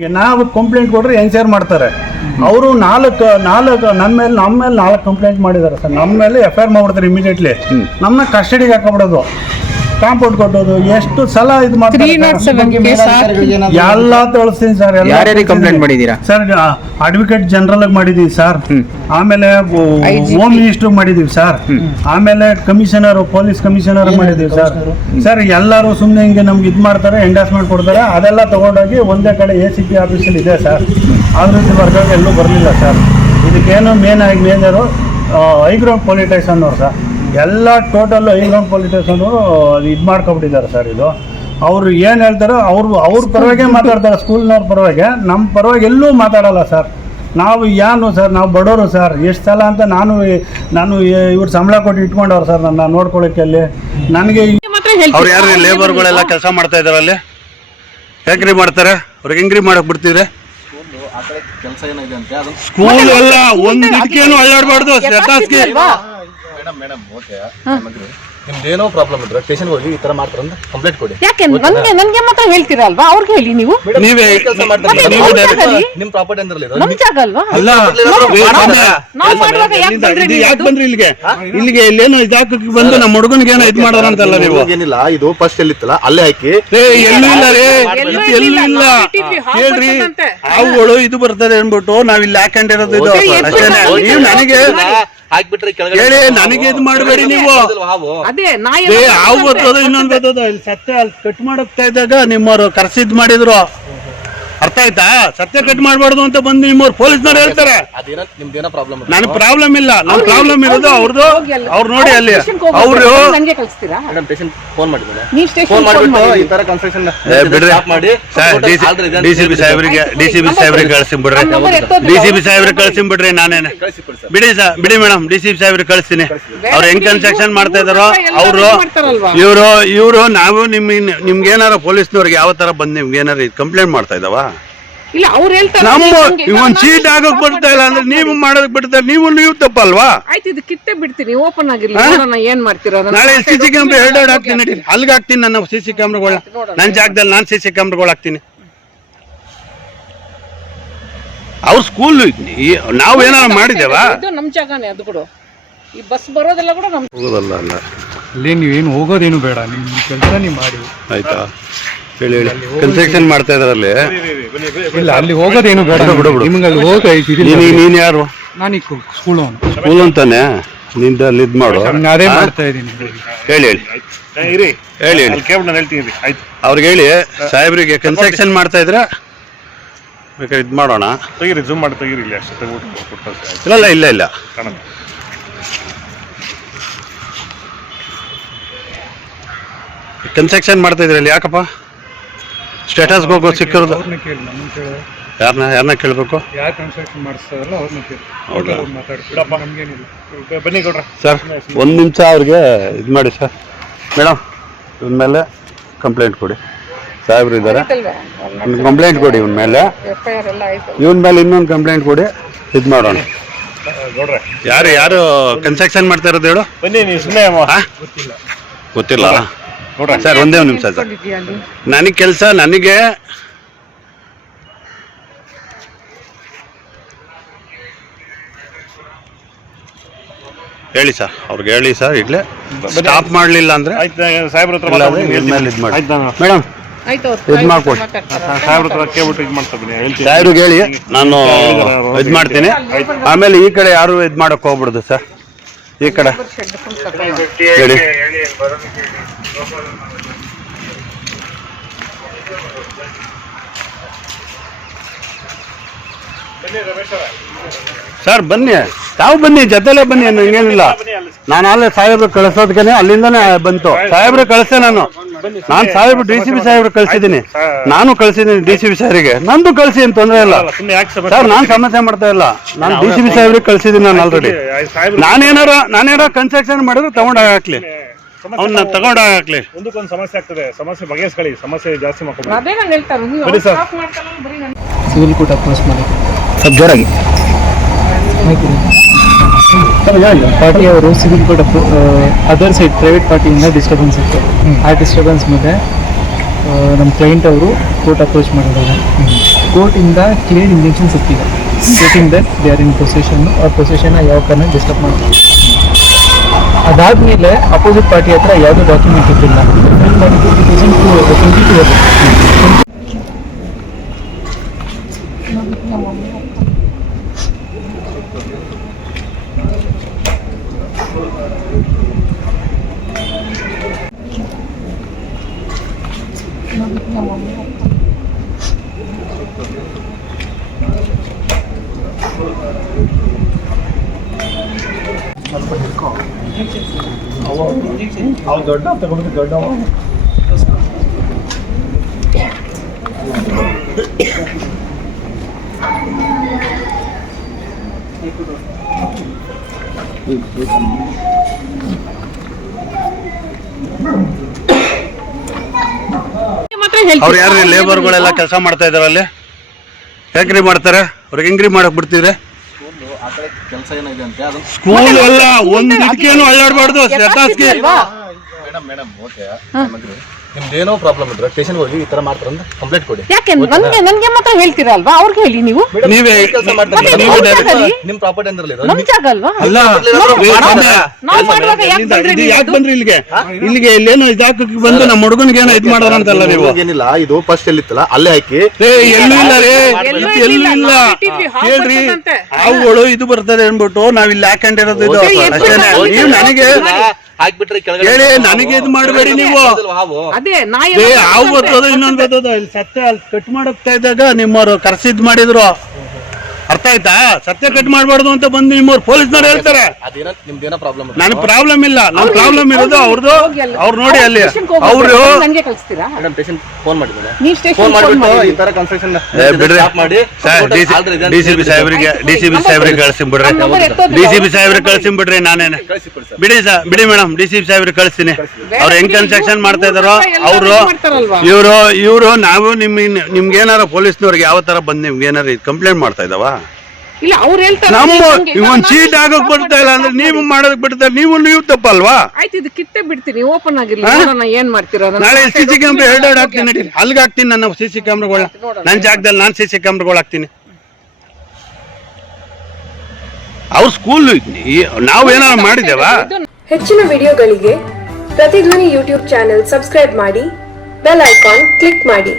ನಾವು ಕಂಪ್ಲೇಂಟ್ ಕೊಟ್ರೆ ಎನ್ಕ್ವೈರ್ ಮಾಡ್ತಾರೆ? ಅವರು ನಾಲ್ಕು ನಾಲ್ಕು ನನ್ನ ಮೇಲೆ ನಮ್ಮ ಮೇಲೆ ನಾಲ್ಕು ಕಂಪ್ಲೇಂಟ್ ಮಾಡಿದ್ದಾರೆ ಸರ್. ನಮ್ಮ ಮೇಲೆ ಎಫ್ ಐ ಆರ್ ಮಾಡ್ಬಿಡ್ತಾರೆ ಇಮಿಡಿಯೇಟ್ಲಿ ನಮ್ಮನ್ನ ಕಸ್ಟಡಿಗೆ ಹಾಕೊಂಬಿಡೋದು. ಕಾಂಪೌಂಡ್ ಕೊಟ್ಟೋದು ಎಷ್ಟು ಸಲ ಇದು ಮಾಡ್ತಾರೆ ಎಲ್ಲ ತಿಳಿಸ್ತೀನಿ ಸರ್ ಯಾರ್ಯಾರಿಗೆ ಕಂಪ್ಲೇಂಟ್ ಮಾಡಿದ್ದೀರಾ? ಸರ್ ಅಡ್ವೊಕೇಟ್ ಜನರಲ್ ಮಾಡಿದೀವಿ ಸರ್. ಆಮೇಲೆ. ಹೋಮ್ ಮಿನಿಸ್ಟರ್ ಮಾಡಿದೀವಿ ಸರ್. ಆಮೇಲೆ ಕಮಿಷನರ್ ಪೊಲೀಸ್ ಕಮಿಷನರ್ ಮಾಡಿದೀವಿ ಸರ್. ಸರ್ ಎಲ್ಲರೂ ಸುಮ್ಮನೆ ಹಿಂಗೆ ನಮ್ಗೆ ಇದು ಮಾಡ್ತಾರೆ ಎಂಡಾಸ್ಮೆಂಟ್ ಕೊಡ್ತಾರೆ ಅದೆಲ್ಲ ತಗೊಂಡೋಗಿ ಒಂದೇ ಕಡೆ ಎ ಸಿ ಪಿ ಆಫೀಸಲ್ಲಿ ಇದೆ ಸರ್. ಆದ್ರೂ ಬರ್ಗಾಗ ಎಲ್ಲೂ ಬರಲಿಲ್ಲ ಸರ್. ಇದಕ್ಕೇನು ಮೇನ್ ಆಗಿ ಮೇಜರು ಐಗ್ರೌಂಡ್ ಪೊಲಿಟೈಸ್ ಅನ್ನೋರು ಸರ್. ಎಲ್ಲ ಟೋಟಲ್ ಐಗ್ರೌಂಡ್ ಪೊಲಿಟೈಸ್ ಅದು ಇದು ಮಾಡ್ಕೊಂಬಿಟ್ಟಿದ್ದಾರೆ ಸರ್ ಇದು. ಅವರು ಏನು ಹೇಳ್ತಾರೋ ಅವ್ರು ಅವ್ರ ಪರವಾಗೆ ಮಾತಾಡ್ತಾರೆ ಸ್ಕೂಲ್ನವ್ರ ಪರವಾಗಿ. ನಮ್ಮ ಪರವಾಗಿ ಎಲ್ಲೂ ಮಾತಾಡಲ್ಲ ಸರ್ ನಾವು ಏನು ಸರ್ ನಾವು ಬಡವರು ಸರ್ ಎಷ್ಟು ಸಲ ಅಂತ ನಾನು ನಾನು ಇವ್ರು ಸಂಬಳ ಕೊಟ್ಟು ಇಟ್ಕೊಂಡವ್ರು ಸರ್ ನನ್ನ ನೋಡ್ಕೊಳ್ಳೋಕೆ ಅಲ್ಲಿ. ನನಗೆ ಅವ್ರು ಯಾರು ಲೇಬರ್ಗಳೆಲ್ಲ ಕೆಲಸ ಮಾಡ್ತಾ ಇದಾರೆ ಅಲ್ಲಿ? ಹೆಂಗ್ರಿ ಮಾಡ್ತಾರೆ? ಅವ್ರಿಗೆ ಹೆಂಗ್ರಿ ಮಾಡಕ್ ಬಿಡ್ತಿದ್ರೆ ಕೆಲಸ ಏನಿದೆ ಅಂತ? ಅದನ್ನ ಸ್ಕೂಲ್ ಎಲ್ಲ ಒಂದು ಅಳ್ಳಾಡ್ಬಾರ್ದು ಶತಾಸ್ಕಿ ಮೇಡಮ್ ಮೇಡಮ್ ಓಕೆ. ನಿಮ್ದು ಏನೋ ಪ್ರಾಬ್ಲಮ್ ಇದ್ರೆ ಸ್ಟೇಷನ್ ಹೋಗಿ ಈ ತರ ಮಾಡ್ತಾರಂತ ಕಂಪ್ಲೇಂಟ್ ಕೊಡಿ. ಯಾಕೆ? ನನ್ಗೆ ನನ್ಗೆ ಮಾತ್ರ ಹೇಳ್ತೀರಾ ಅಲ್ವಾ? ಅವ್ರಿಗೆ ಹೇಳಿ ನೀವು. ನೀವೇ ಕೆಲಸ ಮಾಡ್ತಾರೆ ನೀವು ಅವ್ರ direct- ನಿಮ್ ಪ್ರಾಪರ್ಟಿ ಅಂದ್ರಲ್ಲ ಇದು? ನಮ್ ಜಾಗ ಅಲ್ವಾ? ಅಲ್ಲ ನಾವು ಮಾಡುವಾಗ ಯಾಕೆ ಬಂದ್ರಿ ನೀವು ಯಾಕೆ ಬಂದ್ರಿ ಇಲ್ಲಿಗೆ? ಇಲ್ಲಿಗೆ ಇಲ್ಲೇನೋ ಇದಾಕಕ್ಕೆ ಬಂದು ನಮ್ಮ ಹುಡುಗನಿಗೆ ಏನೋ ಇದು ಮಾಡೋಣ ಅಂತಲ್ಲ ನೀವು. ಏನಿಲ್ಲ ಇದು ಫಸ್ಟ್ ಎಲ್ಲಿತ್ತಲ್ಲ? ಅಲ್ಲೇ ಹಾಕಿ. ಏ ಎಲ್ಲೂ ಇಲ್ಲ ರೀ. ಎಲ್ಲೂ ಇಲ್ಲ, ಹೇಳ್ರಿ. ಅವುಗಳು ಇದು ಬರ್ತದೆ ಅಂದ್ಬಿಟ್ಟು ನಾವ್ ಇಲ್ಲಿ ಹಾಕೊಂಡಿರೋದು ಇದು? ಅಷ್ಟೇನೆ. ನೀವು ನನಗೆ ಹಾಕ್ಬಿಟ್ರೆ ಕೆಳಗಡೆ ಹೇಳಿ ನನಗೆ ಇದು ಮಾಡಬೇಡಿ ನೀವು. ಹಾವು ಅದೇ ನಾಯಿ ಏ ಹಾವು ಬರ್ತದೆ. ಇನ್ನೊಂದು ಬರ್ತದ ಇಲ್ಲಿ ಅಲ್ಲಿ ಕಟ್ ಮಾಡೋಗ್ತಾ ಇದ್ದಾಗ ನಿಮ್ಮವ್ರು ಕರ್ಸಿದ್ ಮಾಡಿದ್ರು. ಅರ್ಥ ಆಯ್ತಾ? ಸತ್ಯ ಕಟ್ ಮಾಡಬಾರ್ದು ಅಂತ ಬಂದು ನಿಮ್ಮವ್ರು ಪೊಲೀಸ್ನವ್ರು ಹೇಳ್ತಾರೆ. ಅದೇನ ನಿಮ್ದೇನೋ ಪ್ರಾಬ್ಲಮ್ ನನ್ ಪ್ರಾಬ್ಲಮ್ ಇಲ್ಲ. ನನ್ ಪ್ರಾಬ್ಲಮ್ ಇರೋದು ಅವ್ರದ್ದು ಅವ್ರು ನೋಡಿ ಅಲ್ಲಿ. ಅವರು ನಂಗೆ ಕಳಿಸ್ತೀರಾ? ಮೇಡಮ್ ಪೇಷಂಟ್ ಫೋನ್ ಮಾಡಿದ್ದಾರೆ ನೀವು ಸ್ಟೇಷನ್ ಫೋನ್ ಮಾಡ್ಬಿಟ್ಟು ಈ ತರ ಕನ್ಸ್ಟ್ರಕ್ಷನ್ ಬಿಡ್ರಿ. ಮಾಡಿ. ಡಿ ಸಿ ಬಿ ಸಾಹೇಬ್ರಿಗೆ ಡಿ ಸಿ ಬಿ ಸಾಹೇಬ್ರಿಗೆ ಕಳ್ಸಿ ಬಿಡ್ರಿ. ನಮ್ಮ ನಂಬರ್ ಎತ್ತೋದಿಲ್ಲ. ಡಿ ಸಿ ಬಿ ಸಾಹೇಬ್ರಿಗೆ ಕಳ್ಸಿ ಬಿಡ್ರಿ ನಾನೇನೆ. ಬಿಡಿ ಸರ್ ಬಿಡಿ ಮೇಡಮ್. ಡಿ ಸಿ ಬಿ ಸಾಹೇಬ್ರಿಗೆ ಕಳಿಸ್ತೀನಿ. ಅವ್ರು ಹೆಂಗ್ ಬಿಡಿ, ಕನ್ಸ್ಟ್ರಕ್ಷನ್ ಮಾಡ್ತಾ ಇದಾರೋ ಇವ್ರು ಅವರು ಮಾಡ್ತಾರಲ್ವಾ? ಇವರು ಇವರು ನಾವು ನಿಮ್ ನಿಮ್ಗೆ ಏನಾರ ಪೊಲೀಸ್ನವ್ರಿಗೆ ಯಾವ ತರ ಬಂದು ನಿಮ್ಗೆ ಏನಾರ ಕಂಪ್ಲೇಂಟ್ ಮಾಡ್ತಾ ಇದಾವ ಇಲ್ಲ ಅವ್ರು ಹೇಳ್ತಾರೆ ನಮ್ಮ ಇವನ್ ಚೀಟ್ ಹಾಕಕ್ ಆಗೋಕ್ ಬರ್ತಾ ಇಲ್ಲ ಅಂದ್ರೆ ನೀವು ಮಾಡೋದಕ್ ಬಿಡ್ತಾರೆ ನೀವು ನೀವು ತಪ್ಪಲ್ವಾ? ಆಯ್ತು ಇದು ಕಿತ್ತೆ ಬಿಡ್ತೀನಿ ಓಪನ್ ಆಗಿಲ್ಲ ನೋಡೋಣ ಏನ್ ಮಾಡ್ತೀರಾ ಅದನ್ನ. ನಾಳೆ ಸಿ ಸಿ ಕ್ಯಾಮ್ರಾ ಎರಡು ಎರಡು ಹಾಕ್ತೀನಿ ನಡೀರಿ. ಅಲ್ಲಿಗೆ ಹಾಕ್ತೀನಿ ನನ್ನ ಸಿ ಸಿ ಕ್ಯಾಮ್ರಾಗಳ ನನ್ನ ಜಾಗದಲ್ಲಿ ನಾನು ಸಿ ಸಿ ಕ್ಯಾಮ್ರಾಗಳು ಹಾಕ್ತೀನಿ. ಅವ್ರ ಸ್ಕೂಲ್ ನಾವು ಏನಾರ ಮಾಡಿದೇವಾ ಇದು ನಮ್ ಜಾಗನೇ ಅದು ಕೂಡ ಈ ಬಸ್ ಬರೋದೆಲ್ಲ ಕೂಡ ನಮ್ ಹೋಗೋದಲ್ಲ ಅಲ್ಲ. ಅಲ್ಲಿ ನೀವೇನು ಹೋಗೋದೇನು ಬೇಡ ನಿಮ್ಮ ಕೆಲಸ ನೀವು ಮಾಡಿ. ಆಯ್ತಾ? ಹೇಳಿ ಹೇಳಿ. ಕನ್ಸ್ಟ್ರಕ್ಷನ್ ಮಾಡ್ತಾ ಇದ್ರಲ್ಲಿ ಇಲ್ಲ ಅಲ್ಲಿ ಹೋಗೋದೇನು ಬೇಡ ಬಿಡು, ಬಿಡು. ನಿಮ್ಗೆ. ಅಲ್ಲಿ ಹೋಗ ನೀನು ನೀನು ಯಾರು? ನಾನು ಸ್ಕೂಲ್ ಸ್ಕೂಲ್ ಅಂತಾನೆ? ನಿಂದ ಅಲ್ಲಿ ಇದು ಮಾಡು. ನಾನು ಅದೇ ಮಾಡ್ತಾ ಇದ್ದೀನಿ. ಹೇಳಿ ಹೇಳಿ. ಇರಿ. ಹೇಳಿ ಹೇಳಿ. ಅಲ್ಲಿ ಕೇಳ್ಬಿಟ್ಟು ನಾನು ಹೇಳ್ತೀನಿ ಆಯ್ತು. ಅವ್ರಿಗೆ ಹೇಳಿ ಸಾಹೇಬ್ರಿಗೆ ಕನ್ಸ್ಟ್ರಕ್ಷನ್ ಮಾಡ್ತಾ ಇದ್ರೆ ಬೇಕಾದ್ರೆ ಇದು ಮಾಡೋಣ. ತೆಗಿರಿ ಜೂಮ್ ಮಾಡಿ ತೆಗಿರಿ ಇಲ್ಲಿ ಅಷ್ಟೇ ತೆಗ್ಬಿಟ್ಟು ಇಲ್ಲ ಇಲ್ಲ ಇಲ್ಲ ಇಲ್ಲ. ಕಾಣಲ್ಲ ಕನ್ಸ್ಟ್ರಕ್ಷನ್ ಮಾಡ್ತಾ ಇದ್ರಲ್ಲ ಯಾಕಪ್ಪ? ಸ್ಟೇಟಸ್ಗೆ ಹೋಗೋ ಸಿಕ್ಕಿರೋದು. ಅವ್ರನ್ನ ಕೇಳಿ ನಮ್ಮನ್ನ ಕೇಳಿ. ಯಾರನ್ನ ಯಾರನ್ನ ಕೇಳಬೇಕು? ಯಾರು ಕನ್ಸ್ಟ್ರಕ್ಷನ್ ಮಾಡಿಸ್ತಾರಲ್ಲ ಅವ್ರನ್ನ ಕೇಳಿ. ಹೌದಾ? ಅವ್ರು ಮಾತಾಡ್ತಾರೆ. ನಮ್ಗೇನಿಲ್ಲ. ಬನ್ನಿ ಕೊಡ್ರ ಸರ್ ಒಂದು ನಿಮಿಷ ಅವ್ರಿಗೆ ಇದು ಮಾಡಿ ಸರ್. ಮೇಡಮ್ ಇವನ್ ಮೇಲೆ ಕಂಪ್ಲೇಂಟ್ ಕೊಡಿ. ಸಾಹೇಬ್ರು ಇದ್ದಾರೆ. ಕಂಪ್ಲೇಂಟ್ ಕೊಡಿ ಇವನ್ ಮೇಲೆ. ಎಫ್ ಐ ಆರ್ ಎಲ್ಲ ಆಯ್ತು. ಇವನ ಮೇಲೆ ಇನ್ನೊಂದು ಕಂಪ್ಲೇಂಟ್ ಕೊಡಿ. ಇದು ಮಾಡೋಣ. ನೋಡ್ರೆ ಯಾರು ಯಾರು ಕನ್ಸ್ಟ್ರಕ್ಷನ್ ಮಾಡ್ತಾ ಇರೋದು ಹೇಳು? ಬನ್ನಿ ನೀವು ಸುಮ್ಮನೆ ಹಾ? ಗೊತ್ತಿಲ್ಲ. ನೋಡ್ರೆ ಸರ್ ಒಂದೇ ಒಂದು ನಿಮಿಷ ಸರ್. ನನಗೆ ಕೆಲಸ ನನಗೆ ಹೇಳಿ ಸರ್ ಅವ್ರಿಗೆ ಹೇಳಿ ಸರ್ ಇಡ್ಲೆ. ಸ್ಟಾಪ್ ಮಾಡಲಿಲ್ಲ ಅಂದ್ರೆ ಸಾಹೇಬ್ರ ಹತ್ರ ಮೇಡಮ್ ಇದ್ ಮಾಡ್ಕೊಡಿ. ಸಾಹೇಬ್ರ ಹತ್ರ ಕೇಳ್ಬಿಟ್ಟು ಇದು ಮಾಡ್ತಾ ಸಾಹೇಬ್ರಿಗೆ ಹೇಳಿ ನಾನು ಇದು ಮಾಡ್ತೀನಿ. ಆಮೇಲೆ ಈ ಕಡೆ ಯಾರು ಇದ್ ಮಾಡಕ್ ಹೋಗ್ಬಿಡುದು ಸರ್? ಈ ಕಡೆ. ಸರ್, ಬನ್ನಿ. ತಾವು ಬನ್ನಿ? ಜೊತೆಲೆ ಬನ್ನಿ ನಂಗೇನಿಲ್ಲ ನಾನು ಅಲ್ಲೇ ಸಾಹೇಬ್ರು ಕಳಿಸೋದ್ಕೇನೆ ಅಲ್ಲಿಂದನೇ ಬಂತು. ಸಾಹೇಬ್ರು ಕಳಿಸ್ತೆ ನಾನು. ನಾನು ಸಾಹೇಬ್ ಡಿ ಸಿ ಬಿ ಸಾಹೇಬ್ರು ಕಳಿಸಿದ್ದೀನಿ. ನಾನು ಕಳಿಸಿದ್ದೀನಿ ಡಿ ಸಿ ಬಿ ಸಾಹೇಬ್ರಿಗೆ. ನಂದು ಕಳ್ಸಿ ಏನ್ ತೊಂದರೆ ಇಲ್ಲ. ಸರ್ ನಾನು ಸಮಸ್ಯೆ ಮಾಡ್ತಾ ಇಲ್ಲ. ನಾನು ಡಿ ಸಿ ಬಿ ಸಾಹೇಬ್ರಿಗೆ ಕಳ್ಸಿದ್ದೀನಿ ನಾನು ಆಲ್ರೆಡಿ ನಾನೇನಾರ ನಾನೇನಾರ ಕನ್ಸ್ಟ್ರಕ್ಷನ್ ಮಾಡಿದ್ರೆ ತಗೊಂಡಾಗಲಿ ಹಾಕ್ಲಿ. ಅವನ್ನ ಅವ್ನ ತಗೊಂಡ್ ಹಾಕ್ಲಿ. ಒಂದಕ್ಕೊಂದು ಸಮಸ್ಯೆ ಆಗ್ತದೆ. ಸಮಸ್ಯೆ ಬಗೆಹರಿಸ್ಕೊಳ್ಳಿ. ಸಮಸ್ಯೆ ಜಾಸ್ತಿ ಮಾಡ್ಕೊಂಡು ಸರ್. ಸಿವಿಲ್ ಕೋರ್ಟ್ ಅಪ್ರೋಚ್ ಮಾಡಿ ಸರ್ ಜೋರಾಗಿ. ಪಾರ್ಟಿ ಅವರು civil court other side private ಪಾರ್ಟಿಯಿಂದ disturbance ಇತ್ತು. ಆ ಡಿಸ್ಟರ್ಬೆನ್ಸ್ ಮೇಲೆ ನಮ್ಮ ಕ್ಲೈಂಟ್ ಅವರು ಕೋರ್ಟ್ ಅಪ್ರೋಚ್ ಮಾಡಿದ್ದಾರೆ. ಕೋರ್ಟಿಂದ ಕ್ಲಿಯರ್ ಇಂಜೆಕ್ಷನ್ ಸಿಕ್ಕಿದೆ. Stating that they are in position ಆ ಪೊಸಿಷನ್ನ ಯಾವ ಕಾರಣ ಡಿಸ್ಟರ್ಬ್ ಮಾಡ್ತಾರೆ. ಅದಾದಮೇಲೆ ಅಪೋಸಿಟ್ ಪಾರ್ಟಿ ಹತ್ರ ಯಾವುದೇ ಡಾಕ್ಯುಮೆಂಟ್ ಇದ್ದಿಲ್ಲ. ಟ್ವೆಂಟಿ ಟೂ ಟ್ವೆಂಟಿ ಟೂ ಅವ್ ದೊಡ್ಡ ತಗೊಂಡ್ರೆ ದೊಡ್ಡ ಮಾತ್ರ ಹೇಳ್ತೀರಾ? ಅವ್ರು ಯಾರು ಲೇಬರ್ಗಳೆಲ್ಲ ಕೆಲಸ ಮಾಡ್ತಾ ಇದಾರೆ ಅಲ್ಲಿ? ಹೆಂಗ್ರಿ ಮಾಡ್ತಾರೆ. ಅವ್ರಿಗೆ ಹೆಂಗ್ರಿ ಮಾಡಕ್ ಬಿಡ್ತಿದ್ರೆ? ಆ ಕಡೆ ಕೆಲಸ ಏನಿದೆ ಅಂತ ಅದನ್ನ ಸ್ಕೂಲ್ ಎಲ್ಲ ಒಂದ್ ಇದಕ್ಕೇನು ಅಳ್ಳಾಡ್ಬಾರ್ದು ಮೇಡಮ್ ಮೇಡಮ್ ಓಕೆ ನಿಮ್ದೇನೋ ಪ್ರಾಬ್ಲಮ್ ಇದ್ರೆ ಸ್ಟೇಷನ್ ಹೋಗಿ ಈ ತರ ಮಾಡ್ತಾರಂತ ಕಂಪ್ಲೇಂಟ್ ಕೊಡಿ. ಯಾಕೆ? ನನ್ಗೆ ನನ್ಗೆ ಮಾತ್ರ ಹೇಳ್ತೀರಾ ಅಲ್ವಾ? ಅವ್ರಿಗೆ ಹೇಳಿ ನೀವು. ನೀವೇ ಕೆಲಸ ಮತ್ತೆ ನೀವು ಅವ್ರ direct- ಜಾಗದಲ್ಲಿ? ನಿಮ್ ಪ್ರಾಪರ್ಟಿ ಅಂದ್ರಲ್ಲ ನಮ್ ಜಾಗ ಅಲ್ವಾ ಅಲ್ಲ ನಾವು ಮಾಡುವಾಗ ಯಾಕೆ ಬಂದ್ರಿ ಇದು ನೀವು? ಯಾಕೆ ಬಂದ್ರಿ ಇಲ್ಲಿಗೆ? ಇಲ್ಲಿಗೆ ಇಲ್ಲೇನೋ ಇದಾಕಕ್ಕೆ ಬಂದು ನಮ್ಮ ಹುಡುಗನಿಗೆ ಏನೋ ಇದ್ ಮಾಡೋಣ ಅಂತಲ್ಲ ನೀವು. ಏನಿಲ್ಲ ಇದು ಫಸ್ಟ್ ಎಲ್ಲಿತ್ತಲ್ಲ? ಅಲ್ಲೇ ಹಾಕಿ. ಏ ಎಲ್ಲೂ ಇಲ್ಲ ರೀ ಎಲ್ಲೂ ಎಲ್ಲೂ ಇಲ್ಲ, ಇಲ್ಲ. ನಾವು ಇಟ್ಟಿದ್ವಿ, ಹಾವು ಕೇಳ್ರಿ ಬರ್ತದಂತೆ. ಹಾವುಗಳು ಇದು ಬರ್ತದೆ ಅನ್ಬಿಟ್ಟು ನಾವ್ ಇಲ್ಲಿ ಹಾಕೊಂಡಿರೋದು ಇದು? ಅಷ್ಟೇನೆ ನೀವು ನನಗೆ ಹಾಕ್ಬಿಟ್ರೆ ಕೆಳಗಡೆ ಹೇಳಿ ನನಗೆ ಇದು ಮಾಡಬೇಡಿ ನೀವು. ಹಾವು. ಅದೇ ನಾಯಿ ಏ ಹಾವು ಬರ್ತದ ಇನ್ನೊಂದ್ ಬರ್ತದ ಇಲ್ಲಿ ಅಲ್ಲಿ ಕಟ್ ಮಾಡೋಗ್ತಾ ಇದ್ದಾಗ ನಿಮ್ಮವ್ರು ಕರ್ಸಿದ್ ಮಾಡಿದ್ರು. ಅರ್ಥ ಆಯ್ತಾ? ಸತ್ಯ ಕಟ್ ಮಾಡಬಾರ್ದು ಅಂತ ಬಂದು ನಿಮ್ಮವ್ರು ಪೊಲೀಸ್ನವ್ರು ಹೇಳ್ತಾರೆ. ಅದೇನೋ ನಿಮ್ದೇನೋ ಪ್ರಾಬ್ಲಮ್ ನನ್ ಪ್ರಾಬ್ಲಮ್ ಇಲ್ಲ. ನನ್ ಪ್ರಾಬ್ಲಮ್ ಇರೋದು ಅವ್ರದ್ದು ಅವ್ರು ನೋಡಿ ಅಲ್ಲಿ. ಅವರು ನಂಗೆ ಕಳಿಸ್ತೀರಾ? ಮೇಡಮ್ ಫೋನ್ ಮಾಡಿದ್ದಾರೆ ನೀವು ಫೋನ್ ಮಾಡಿಬಿಟ್ಟು ಈ ತರ ಕನ್ಸ್ಟ್ರಕ್ಷನ್ ಬಿಡ್ರಿ. ಮಾಡಿ. ಡಿ ಸಿ ಬಿ ಸಾಹೇಬ್ರಿಗೆ ಡಿ ಸಿ ಬಿ ಸಾಹೇಬ್ರಿಗೆ ಕಳ್ಸಿ ಬಿಡ್ರಿ. ಡಿ ಸಿ ಬಿ ಸಾಹೇಬ್ರಿಗೆ ಕಳ್ಸಿ ಬಿಡ್ರಿ ನಾನೇನೆ. ಬಿಡಿ ಸರ್ ಬಿಡಿ ಮೇಡಮ್ ಡಿ ಸಿ ಬಿ ಸಾಹೇಬ್ರಿಗೆ ಕಳಿಸ್ತೀನಿ. ಅವ್ರು ಹೆಂಗ್ ಕನ್ಸ್ಟ್ರಕ್ಷನ್ ಮಾಡ್ತಾ ಇದಾರೋ ಅವರು ಮಾಡ್ತಾರಲ್ವಾ? ಇವರು ಇವರು ನಾವು ನಿಮ್ಗೆ ನಿಮ್ಗೆ ಏನಾರ ಪೊಲೀಸ್ನವ್ರಿಗೆ ಯಾವ ತರ ಬಂದು ನಿಮ್ಗೆ ಏನಾರ ಕಂಪ್ಲೇಂಟ್ ಮಾಡ್ತಾ ಇದಾವ? ಇಲ್ಲ ಅವ್ರು ಹೇಳ್ತಾರೆ ನಮ್ಮ ನಾನು ಚೀಟ್ ಆಗೋಕೆ ಬರ್ತಾ ಇಲ್ಲ ಅಂದ್ರೆ ನೀವು ಮಾಡೋದಕ್ ಬಿಡ್ತಾ ನೀವು ನೀವು ತಪ್ಪಲ್ವಾ? ಆಯ್ತು ಇದು ಕಿತ್ತೆ ಬಿಡ್ತೀನಿ ಓಪನ್ ಆಗಿಲ್ಲ ನೋಡೋಣ ಏನ್ ಮಾಡ್ತೀರಾ. ನಾಳೆ ಸಿ ಸಿ ಕ್ಯಾಮ್ರಾ ಎರಡು ಎರಡು ಹಾಕ್ತೀನಿ ನಡೀರಿ. ಅಲ್ಲಿಗೆ ಹಾಕ್ತೀನಿ ನನ್ನ ಸಿ ಸಿ ಕ್ಯಾಮ್ರಾಗಳ ನನ್ನ ಜಾಗದಲ್ಲಿ ನಾನು ಸಿ ಸಿ ಕ್ಯಾಮ್ರಾಗಳು ಹಾಕ್ತೀನಿ. ಅವ್ರ ಸ್ಕೂಲ್ ನಾವು ಏನಾರ ಮಾಡಿದೇವಾ ಹೆಚ್ಚಿನ ವಿಡಿಯೋಗಳಿಗೆ ಪ್ರತಿಧ್ವನಿ ಯೂಟ್ಯೂಬ್ ಚಾನೆಲ್ ಸಬ್ಸ್ಕ್ರೈಬ್ ಮಾಡಿ ಬೆಲ್ ಐಕಾನ್ ಕ್ಲಿಕ್ ಮಾಡಿ.